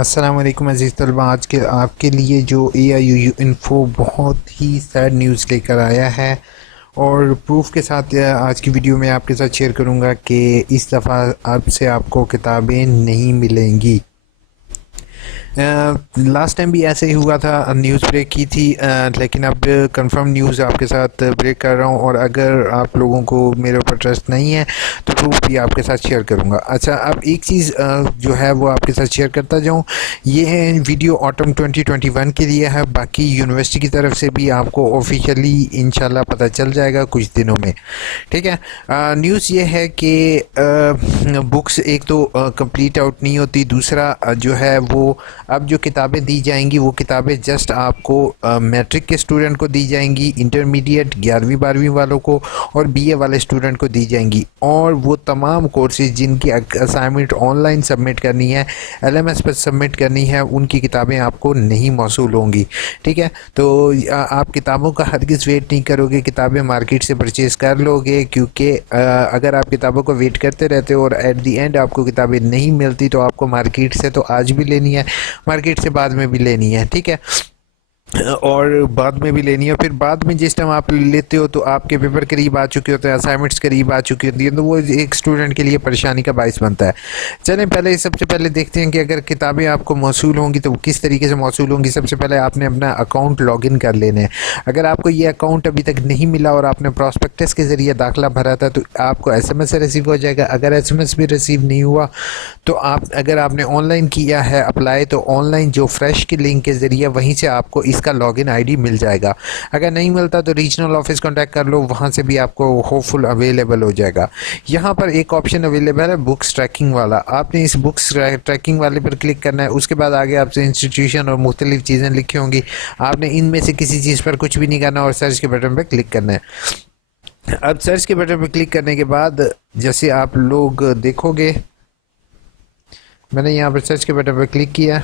अस्सलाम वालेकुम अज़ीज़ तलबा। आज के आपके लिए जो AIUU इन्फो बहुत ही सैड न्यूज़ लेकर आया है और प्रूफ के साथ आज की वीडियो में आपके साथ शेयर करूंगा कि इस दफ़ा अब से आपको किताबें नहीं मिलेंगी। लास्ट टाइम भी ऐसे ही हुआ था, न्यूज़ ब्रेक की थी, लेकिन अब कंफर्म न्यूज़ आपके साथ ब्रेक कर रहा हूँ और अगर आप लोगों को मेरे ऊपर ट्रस्ट नहीं है तो प्रूफ भी आपके साथ शेयर करूँगा। अच्छा, अब एक चीज़ जो है वो आपके साथ शेयर करता जाऊँ। ये वीडियो ऑटम 2021 के लिए है, बाकी यूनिवर्सिटी की तरफ से भी आपको ऑफिशियली इंशाल्लाह पता चल जाएगा कुछ दिनों में। ठीक है, न्यूज़ ये है कि बुक्स एक तो कंप्लीट आउट नहीं होती, दूसरा जो है वो अब जो किताबें दी जाएंगी वो किताबें जस्ट आपको मैट्रिक के स्टूडेंट को दी जाएंगी, इंटरमीडिएट 11वीं 12वीं वालों को और BA वाले स्टूडेंट को दी जाएंगी। और वो तमाम कोर्सेज जिनकी असाइनमेंट ऑनलाइन सबमिट करनी है, LMS पर सबमिट करनी है, उनकी किताबें आपको नहीं मौसूल होंगी। ठीक है, तो आप किताबों का हरगिज़ वेट नहीं करोगे, किताबें मार्केट से परचेज़ कर लोगे, क्योंकि अगर आप किताबों को वेट करते रहते हो और एट दी एंड आपको किताबें नहीं मिलती तो आपको मार्केट से तो आज भी लेनी है, मार्केट से बाद में भी लेनी है। ठीक है, और बाद में भी लेनी है। फिर बाद में जिस टाइम आप लेते हो तो आपके पेपर करीब आ चुके होते हैं, असाइनमेंट्स करीब आ चुकी होती है, तो वो एक स्टूडेंट के लिए परेशानी का बायस बनता है। चलें पहले सबसे पहले देखते हैं कि अगर किताबें आपको मौसूल होंगी तो किस तरीके से मौसूल होंगी। सबसे पहले आपने अपना अकाउंट लॉगिन कर लेना है। अगर आपको ये अकाउंट अभी तक नहीं मिला और आपने प्रॉस्पेक्टस के ज़रिए दाखिला भरा था तो आपको SMS से रिसीव हो जाएगा। अगर SMS भी रिसीव नहीं हुआ तो अगर आपने ऑनलाइन किया है अप्लाई, तो ऑनलाइन जो फ्रेश की लिंक के ज़रिए वहीं से आपको इसका लॉगिन ID मिल जाएगा। अगर नहीं मिलता तो रीजनल ऑफिस कांटेक्ट कर लो, वहाँ से भी आपको होपफुल अवेलेबल हो जाएगा। यहाँ पर एक ऑप्शन अवेलेबल है बुक्स ट्रैकिंग वाला। आपने इस बुक्स ट्रैकिंग वाले पर क्लिक करना है। उसके बाद आगे आपसे इंस्टीट्यूशन और मुख्तलिफ चीज़ें लिखी होंगी, आपने इनमें से किसी चीज़ पर कुछ भी नहीं करना और सर्च के बटन पर क्लिक करना है। अब सर्च के बटन पर क्लिक करने के बाद जैसे आप लोग देखोगे, मैंने यहाँ पर सर्च के बटन पर क्लिक किया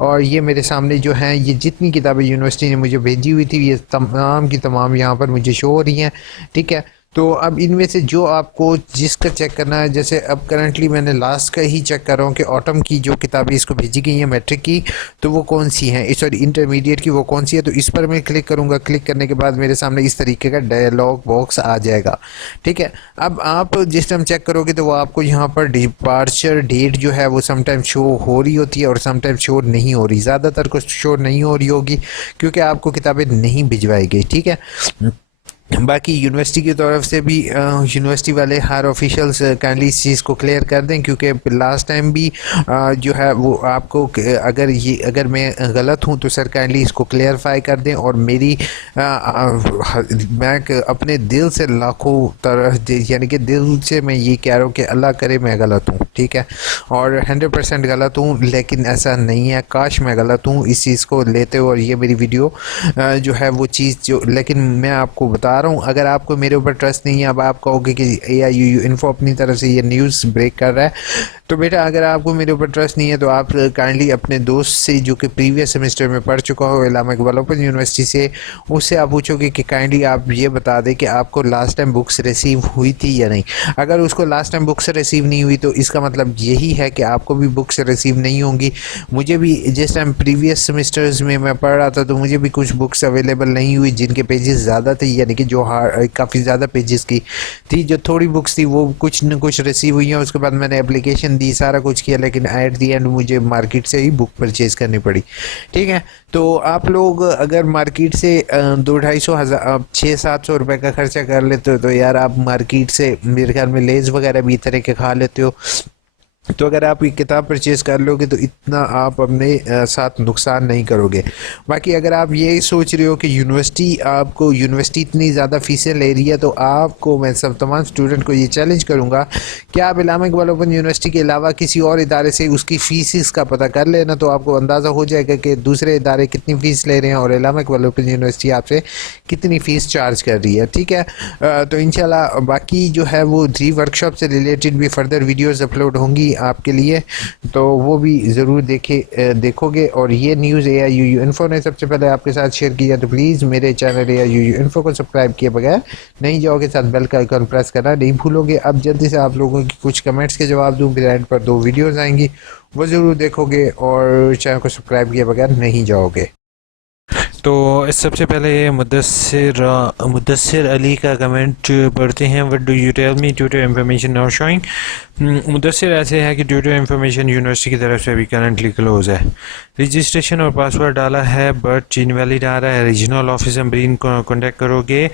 और ये मेरे सामने जो हैं ये जितनी किताबें यूनिवर्सिटी ने मुझे भेजी हुई थी ये तमाम की तमाम यहाँ पर मुझे शो हो रही हैं। ठीक है, तो अब इनमें से जो आपको जिसका चेक करना है, जैसे अब करंटली मैंने लास्ट का ही चेक कर रहा हूँ कि ऑटम की जो किताबें इसको भेजी गई हैं मैट्रिक की, तो वो कौन सी हैं, सॉरी इंटरमीडिएट की वो कौन सी है। तो इस पर मैं क्लिक करूँगा। क्लिक करने के बाद मेरे सामने इस तरीके का डायलॉग बॉक्स आ जाएगा। ठीक है, अब आप जिस टाइम चेक करोगे तो वो आपको यहाँ पर डिपार्चर डेट जो है वो समटाइम शो हो रही होती है और समटाइम शो नहीं हो रही। ज़्यादातर को शो नहीं हो रही होगी क्योंकि आपको किताबें नहीं भिजवाई गई। ठीक है, बाकी यूनिवर्सिटी की तरफ से भी यूनिवर्सिटी वाले हर ऑफिशियल्स काइंडली इस चीज़ को क्लियर कर दें, क्योंकि लास्ट टाइम भी जो है वो आपको अगर मैं गलत हूं तो सर काइंडली इसको क्लियरफाई कर दें। और मेरी मैं अपने दिल से लाखों तरह यानी कि दिल से मैं ये कह रहा हूँ कि अल्लाह करे मैं गलत हूँ। ठीक है, और 100% गलत हूँ, लेकिन ऐसा नहीं है। काश मैं गलत हूँ इस चीज़ को लेते हो और ये मेरी वीडियो जो है वो चीज़ जो, लेकिन मैं आपको बता रहा हूँ अगर आपको मेरे ऊपर ट्रस्ट नहीं है, अब आप कहोगे कि AIUU इन्फो अपनी तरफ से ये न्यूज़ ब्रेक कर रहा है, तो बेटा अगर आपको मेरे ऊपर ट्रस्ट नहीं है तो आप काइंडली अपने दोस्त से जो कि प्रीवियस सेमेस्टर में पढ़ चुका हो इलामा इकबाल ओपन यूनिवर्सिटी से, उससे आप पूछोगे कि काइंडली आप ये बता दें कि आपको लास्ट टाइम बुक्स रिसीव हुई थी या नहीं। अगर उसको लास्ट टाइम बुक्स रिसीव नहीं हुई तो इसका मतलब यही है कि आपको भी बुक्स रिसीव नहीं होंगी। मुझे भी जिस टाइम प्रीवियस सेमेस्टर्स में मैं पढ़ रहा था तो मुझे भी कुछ बुक्स अवेलेबल नहीं हुई जिनके पेजेस ज़्यादा थे, यानी कि जो काफ़ी ज़्यादा पेजेस की थी। जो थोड़ी बुक्स थी वो कुछ न कुछ रिसीव हुई हैं। उसके बाद मैंने एप्लीकेशन दी, सारा कुछ किया, लेकिन एट दी एंड मुझे मार्केट से ही बुक परचेज़ करनी पड़ी। ठीक है, तो आप लोग अगर मार्केट से 200-250 600-700 रुपये का खर्चा कर लेते हो तो यार आप मार्केट से मेरे ख्याल में लेज़ वगैरह भी तरह के खा लेते हो। तो अगर आप ये किताब परचेज़ कर लोगे तो इतना आप अपने साथ नुकसान नहीं करोगे। बाकी अगर आप ये सोच रहे हो कि यूनिवर्सिटी इतनी ज़्यादा फ़ीसें ले रही है, तो आपको मैं सब तमाम स्टूडेंट को ये चैलेंज करूँगा कि आप इलामा इकबाल ओपन यूनिवर्सिटी के अलावा किसी और इदारे से उसकी फ़ीस का पता कर लेना, तो आपको अंदाज़ा हो जाएगा कि दूसरे इदारे कितनी फ़ीस ले रहे हैं और इलामा इकबाल ओपन यूनिवर्सिटी आपसे कितनी फ़ीस चार्ज कर रही है। ठीक है, तो इंशाल्लाह बाकी जो है वो 3 वर्कशॉप से रिलेटेड भी फर्दर वीडियोज़ अपलोड होंगी होंगी आपके लिए, तो वो भी ज़रूर देखोगे। और ये न्यूज़ AIUU इन्फो ने सबसे पहले आपके साथ शेयर किया, तो प्लीज़ मेरे चैनल AIUU इन्फो को सब्सक्राइब किए बगैर नहीं जाओगे, साथ बेल का आइकन प्रेस करना नहीं भूलोगे। अब जल्दी से आप लोगों की कुछ कमेंट्स के जवाब दूँ, फिर एंड पर 2 वीडियोज़ आएंगी, वो ज़रूर देखोगे और चैनल को सब्सक्राइब किए बगैर नहीं जाओगे। तो सबसे पहले मुदस्सिर अली का कमेंट पढ़ते हैं। What do you tell me, tutor information not showing. Mudassir ऐसे है कि ट्यूटर इन्फॉर्मेशन यूनिवर्सिटी की तरफ से अभी करंटली क्लोज है। रजिस्ट्रेशन और पासवर्ड डाला है बट इनवैलिड आ रहा है। रीजनल ऑफिस अमरीन को कॉन्टेक्ट करोगे,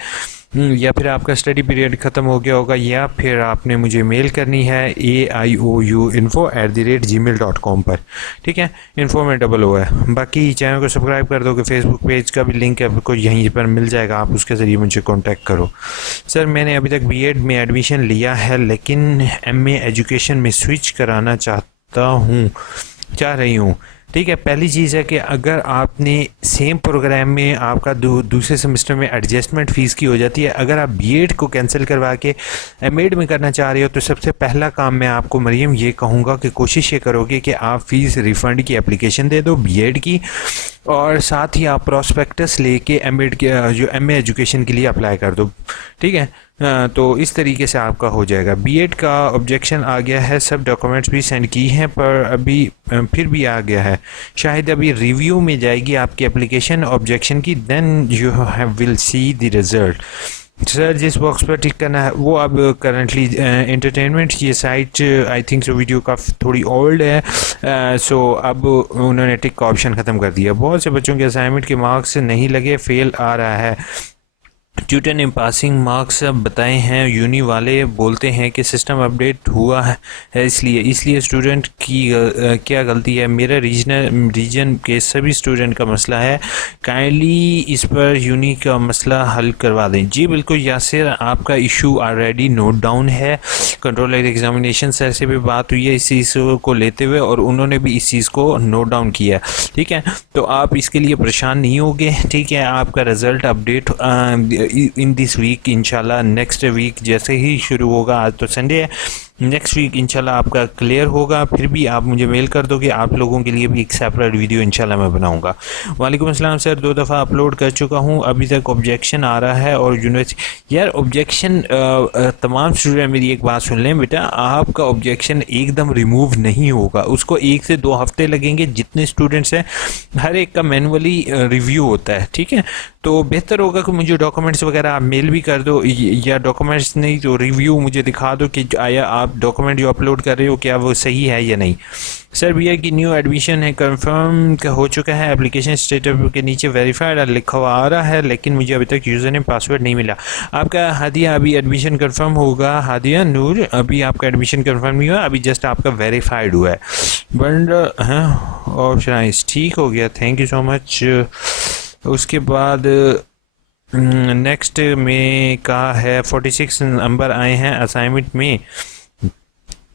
या फिर आपका स्टडी पीरियड ख़त्म हो गया होगा, या फिर आपने मुझे मेल करनी है AIOUinfo@gmail.com पर। ठीक है, इन्फो में डबल ओ है। बाकी चैनल को सब्सक्राइब कर दोगे, फेसबुक पेज का भी लिंक आपको यहीं पर मिल जाएगा, आप उसके ज़रिए मुझे कांटेक्ट करो। सर मैंने अभी तक बीएड में एडमिशन लिया है लेकिन एमए एजुकेशन में स्विच कराना चाह रही हूँ। ठीक है, पहली चीज़ है कि अगर आपने सेम प्रोग्राम में आपका दूसरे सेमेस्टर में एडजस्टमेंट फ़ीस की हो जाती है, अगर आप बीएड को कैंसिल करवा के एमएड में करना चाह रहे हो, तो सबसे पहला काम मैं आपको मरियम ये कहूँगा कि कोशिश ये करोगे कि आप फ़ीस रिफ़ंड की एप्लीकेशन दे दो बीएड की, और साथ ही आप प्रॉस्पेक्टस लेके एमएड के जो एमए एजुकेशन के लिए अप्लाई कर दो। ठीक है, तो इस तरीके से आपका हो जाएगा। बीएड का ऑब्जेक्शन आ गया है, सब डॉक्यूमेंट्स भी सेंड की हैं पर अभी फिर भी आ गया है। शायद अभी रिव्यू में जाएगी आपकी एप्लीकेशन ऑब्जेक्शन की, then you will see the result. Sir जिस बॉक्स पर टिक करना है वो अब करंटली एंटरटेनमेंट, ये site I think so video का थोड़ी ओल्ड है, सो अब उन्होंने टिक का ऑप्शन ख़त्म कर दिया। बहुत से बच्चों के असाइनमेंट के मार्क्स नहीं लगे, फेल आ रहा है। ट्यूटर ने पासिंग मार्क्स बताए हैं, यूनी वाले बोलते हैं कि सिस्टम अपडेट हुआ है इसलिए स्टूडेंट की क्या गलती है। मेरा रीजन के सभी स्टूडेंट का मसला है, काइंडली इस पर यूनी का मसला हल करवा दें। जी बिल्कुल यासिर, आपका इशू ऑलरेडी नोट डाउन है। कंट्रोलर एग्जामिनेशन सर से भी बात हुई है इस चीज़ को लेते हुए, और उन्होंने भी इस चीज़ को नोट डाउन किया। ठीक है, तो आप इसके लिए परेशान नहीं होगे। ठीक है, आपका result update in this week इंशाल्लाह, नेक्स्ट वीक जैसे ही शुरू होगा, आज तो संडे है, नेक्स्ट वीक इंशाल्लाह आपका क्लियर होगा। फिर भी आप मुझे मेल कर दो कि आप लोगों के लिए भी एक सेपरेट वीडियो इंशाल्लाह मैं बनाऊंगा। वालेकुम अस्सलाम सर, 2 दफ़ा अपलोड कर चुका हूं, अभी तक ऑब्जेक्शन आ रहा है। और यूनिवर्सिटी यार ऑब्जेक्शन, तमाम स्टूडेंट मेरी एक बात सुन लें बेटा, आपका ऑब्जेक्शन एकदम रिमूव नहीं होगा, उसको 1 से 2 हफ्ते लगेंगे। जितने स्टूडेंट्स हैं हर एक का मैनुअली रिव्यू होता है। ठीक है, तो बेहतर होगा कि मुझे डॉक्यूमेंट्स वगैरह आप मेल भी कर दो, या डॉक्यूमेंट्स नहीं तो रिव्यू मुझे दिखा दो कि आया आप डॉक्यूमेंट जो अपलोड कर रहे हो क्या वो सही है या नहीं। सर बीए की न्यू एडमिशन है, कंफर्म हो चुका है, एप्लीकेशन स्टेटस के नीचे वेरीफाइड लिखा हुआ आ रहा है, लेकिन मुझे अभी तक यूज़र नेम पासवर्ड नहीं मिला। आपका हादिया अभी एडमिशन कंफर्म होगा, हादिया नूर अभी आपका एडमिशन कंफर्म नहीं हुआ, अभी जस्ट आपका वेरीफाइड हुआ है। बंड ऑप्शन ठीक हो गया, थैंक यू सो मच। उसके बाद नेक्स्ट में कहा है 46 नंबर आए हैं असाइनमेंट में,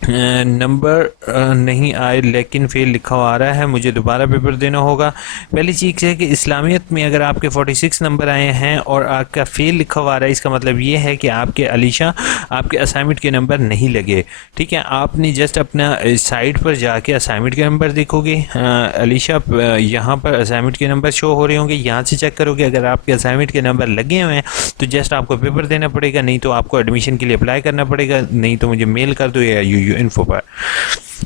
नंबर नहीं आए लेकिन फेल लिखा हुआ आ रहा है, मुझे दोबारा पेपर देना होगा। पहली चीज़ है कि इस्लामियत में अगर आपके 46 नंबर आए हैं और आपका फेल लिखा हुआ आ रहा है, इसका मतलब ये है कि आपके अलीशा आपके असाइनमेंट के नंबर नहीं लगे। ठीक है, आपने जस्ट अपना साइट पर जाके असाइनमेंट के नंबर देखोगे, अलीशा यहाँ पर असाइनमेंट के नंबर शो हो रहे होंगे, यहाँ से चेक करोगे। अगर आपके असाइनमेंट के नंबर लगे हुए हैं तो जस्ट आपको पेपर देना पड़ेगा, नहीं तो आपको एडमिशन के लिए अप्लाई करना पड़ेगा, नहीं तो मुझे मेल कर दो या यूयू इन्फो पर।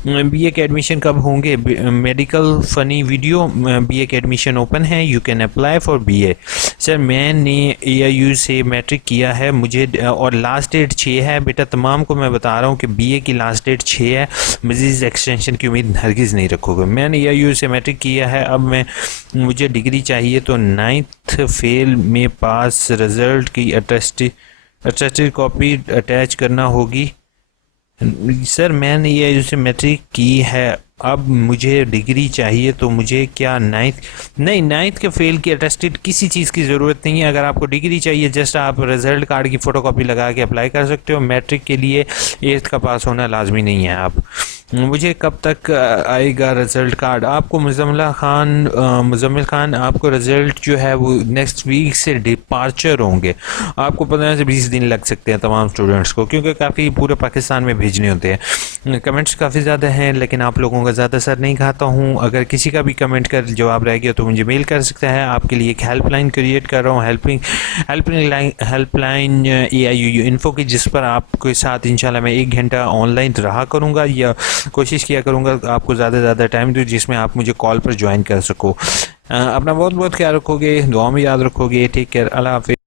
बीए के एडमिशन कब होंगे? मेडिकल फ़नी वीडियो, बीए के एडमिशन ओपन है, you can apply for BA. Sir मैंने AIU से मैट्रिक किया है, मुझे और लास्ट डेट 6 है। बेटा तमाम को मैं बता रहा हूँ कि बीए की लास्ट डेट 6 है, मज़ीद एक्सटेंशन की उम्मीद हरगिज़ नहीं रखोगे। मैंने AIU से मैट्रिक किया है, अब मुझे डिग्री चाहिए, तो 9th फेल में पास रिज़ल्ट की अटेस्टेड कॉपी अटैच करना होगी। सर मैंने ये से मैट्रिक की है, अब मुझे डिग्री चाहिए, तो मुझे क्या 9th के फेल की अटेस्टेड किसी चीज़ की ज़रूरत नहीं है। अगर आपको डिग्री चाहिए जस्ट आप रिज़ल्ट कार्ड की फ़ोटोकॉपी लगा के अप्लाई कर सकते हो। मैट्रिक के लिए 8th का पास होना लाजमी नहीं है। आप मुझे कब तक आएगा रिज़ल्ट कार्ड? आपको मुज़म्मिल खान आपको रिज़ल्ट जो है वो नेक्स्ट वीक से डिपार्चर होंगे। आपको 15 से 20 दिन लग सकते हैं तमाम स्टूडेंट्स को, क्योंकि काफ़ी पूरे पाकिस्तान में भेजने होते हैं। कमेंट्स काफ़ी ज़्यादा हैं लेकिन आप लोगों का ज़्यादा सर नहीं खाता हूँ। अगर किसी का भी कमेंट कर जवाब रह गया तो मुझे मेल कर सकता है। आपके लिए एक हेल्पलाइन क्रिएट कर रहा हूँ, हेल्पलाइन AIUU इन्फो की, जिस पर आपके साथ इंशाल्लाह मैं 1 घंटा ऑनलाइन रहा करूँगा या कोशिश किया करूँगा आपको ज़्यादा से ज़्यादा टाइम दूँ जिसमें आप मुझे कॉल पर ज्वाइन कर सको। अपना बहुत बहुत ख्याल रखोगे, दुआ में याद रखोगे। टेक केयर, अल्लाह हाफिज़।